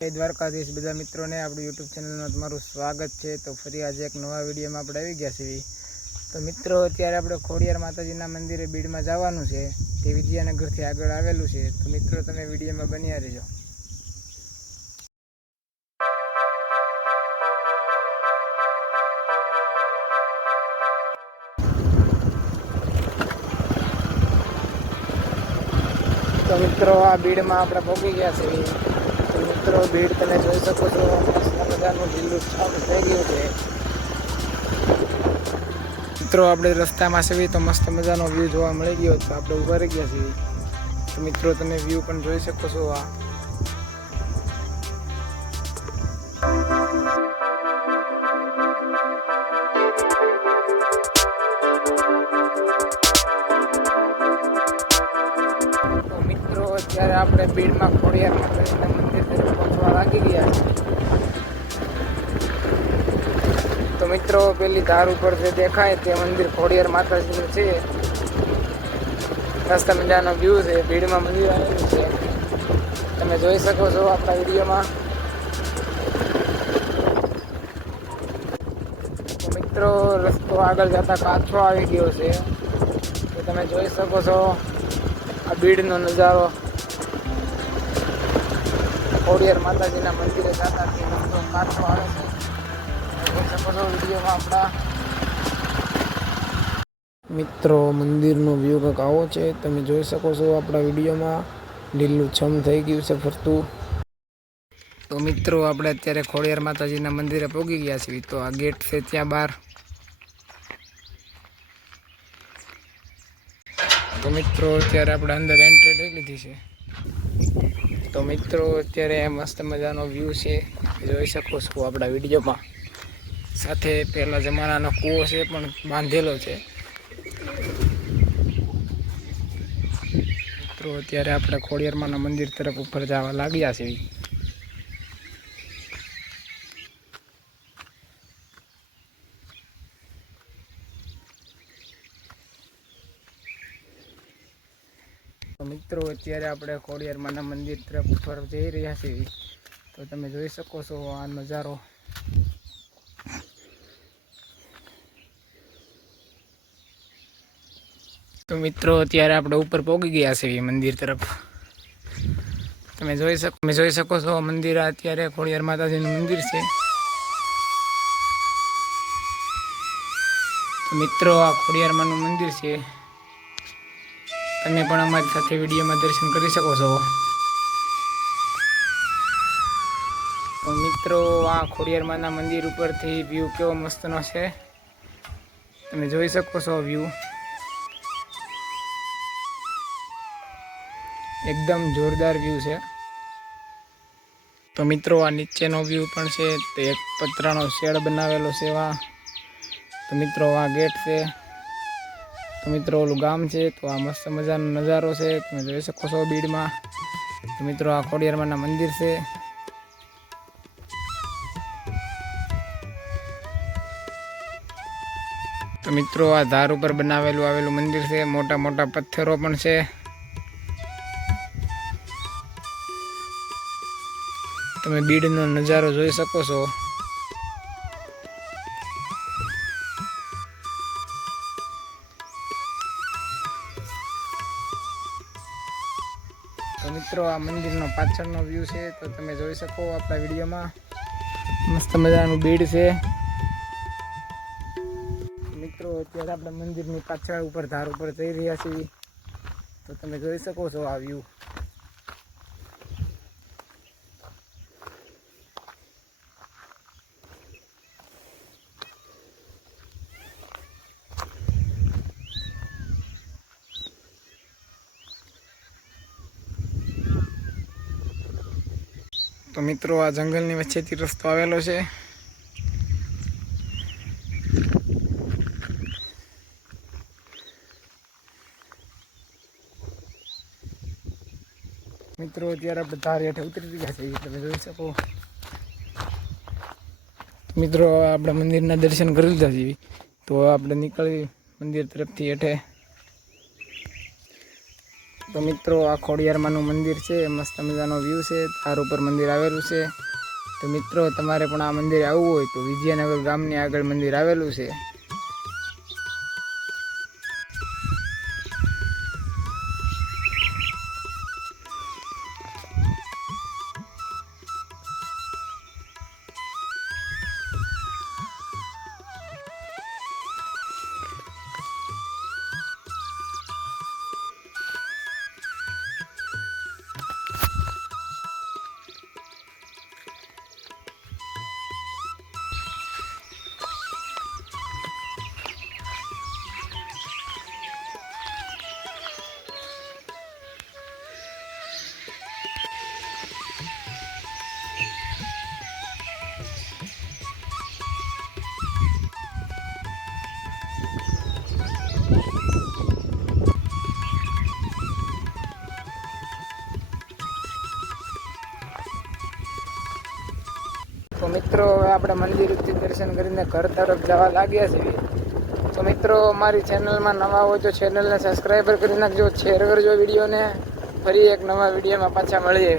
જય દ્વારકાધીશ. બધા મિત્રોને આપણું યુટ્યુબ ચેનલમાં તમારું સ્વાગત છે. તો ફરી આજે એક નવા વિડીયોમાં આપણે આવી ગયા છીએ. તો મિત્રો, અત્યારે આપણે ખોડિયાર માતાજીના મંદિરે બીડમાં જવાનું છે. તે વિદ્યાનગરથી આગળ આવેલું છે. તો મિત્રો, તમે વિડીયોમાં બન્યા રહેજો. તો મિત્રો, આ બીડમાં આપણે પહોંચી ગયા છીએ. મિત્રો, બીડ તમે જોઈ શકો છો. મજાનું લીલું છમ થઈ ગયું છે. મિત્રો, આપણે રસ્તામાં છે તો મસ્ત મજાનો વ્યૂ જોવા મળી ગયો તો આપણે ઊભા રહી ગયા છીએ. તો મિત્રો, તમે વ્યૂ પણ જોઈ શકો છો આ. મિત્રો, અત્યારે આપણે ભીડમાં ખોડિયાર માતાજીના મંદિર તરફ પહોંચવા લાગી ગયા તો મિત્રો, પેલી ધાર ઉપર જે દેખાય તે મંદિર ખોડિયાર માતાજીનું છે. મસ્ત મજાનો વ્યૂ છે, ભીડમાં મંદિર આવેલું છે. તમે જોઈ શકો છો આપણા વિડીયોમાં. મિત્રો, રસ્તો આગળ જતા કાચો આવી ગયો છે. તો તમે જોઈ શકો છો આ બીડનો નજારો. ખોડિયાર માતાજીના મંદિરે જતા તે રસ્તો કાચો આવે છે. વિડીયોમાં આપણા મિત્રો, મંદિરનો વ્યૂ કંઈક આવો છે. તમે જોઈ શકો છો આપણા વિડીયોમાં. લીલું છમ થઈ ગયું છે ફરતું. તો મિત્રો, આપણે અત્યારે ખોડિયાર માતાજીના મંદિરે પહોંચી ગયા છીએ. તો આ ગેટ છે ત્યાં બહાર. તો મિત્રો, અત્યારે આપણે અંદર એન્ટ્રી લઈ લીધી છે. તો મિત્રો, અત્યારે મસ્ત મજાનો વ્યૂ છે. જોઈ શકો છો આપણા વિડીયોમાં. સાથે પહેલાં જમાનાનો કૂવો છે, પણ બાંધેલો છે. મિત્રો, અત્યારે આપણે ખોડિયારમાંના મંદિર તરફ ઉપર જવા લાગ્યા છીએ. મિત્રો, અત્યારે આપણે ખોડિયારમાંના મંદિર તરફ ઉપર જઈ રહ્યા છીએ. તો તમે જોઈ શકો છો આ નજારો. તો મિત્રો, અત્યારે આપણે ઉપર પહોંચી ગયા છીએ મંદિર તરફ. તમે જોઈ શકો, તમે જોઈ શકો છો મંદિર અત્યારે ખોડિયાર માતાજીનું મંદિર છે. મિત્રો, આ ખોડિયારમાંનું મંદિર છે. તમે પણ અમારી સાથે વિડીયોમાં દર્શન કરી શકો છો. મિત્રો, આ ખોડિયારમાંના મંદિર ઉપરથી વ્યૂ કેવો મસ્તનો છે? તમે જોઈ શકો છો વ્યૂ એકદમ જોરદાર વ્યૂ છે. તો મિત્રો, આ નીચેનો વ્યૂ પણ છે. તે એક પતરાનો શેડ બનાવેલો છે એવા. તો મિત્રો, આ ગેટ છે. તો મિત્રો, ઓલું ગામ છે, તો આ મસ્ત મજાનો નજારો છે. તમે જોઈ શકો છો બીડમાં. તો મિત્રો, આ ખોડિયારમાંના મંદિર છે. તો મિત્રો, આ ધાર ઉપર બનાવેલું આવેલું મંદિર છે. મોટા મોટા પથ્થરો પણ છે. તમે બીડનો નજારો જોઈ શકો છો. મિત્રો, આ મંદિરનો પાછળનો વ્યૂ છે, તો તમે જોઈ શકો આપણા વિડીયોમાં. મસ્ત મજાનું બીડ છે. મિત્રો, અત્યારે આપણે મંદિરની પાછળ ઉપર ધાર ઉપર જઈ રહ્યા છીએ. તો તમે જોઈ શકો છો આ વ્યૂ તો મિત્રો, આ જંગલની વચ્ચેથી રસ્તો આવેલો છે. મિત્રો, અત્યારે આપણે રેઠે ઉતરી ગયા છે તમે જોઈ શકો. મિત્રો આપણે મંદિરના દર્શન કરી લીધા છે. તો આપણે નીકળી મંદિર તરફથી હેઠે. તો મિત્રો, આ ખોડિયારમાંનું મંદિર છે. મસ્ત મજાનો વ્યૂ છે. તાર ઉપર મંદિર આવેલું છે. તો મિત્રો, તમારે પણ આ મંદિરે આવવું હોય તો વિજયનગર ગામની આગળ મંદિર આવેલું છે. મિત્રો આપણે મંદિરથી દર્શન કરીને ઘર તરફ જવા લાગ્યા છીએ. તો મિત્રો, મારી ચેનલમાં નવા હોય તો ચેનલને સબસ્ક્રાઈબર કરી નાખજો. શેર કરજો વિડીયોને. ફરી એક નવા વિડીયોમાં પાછા મળીએ.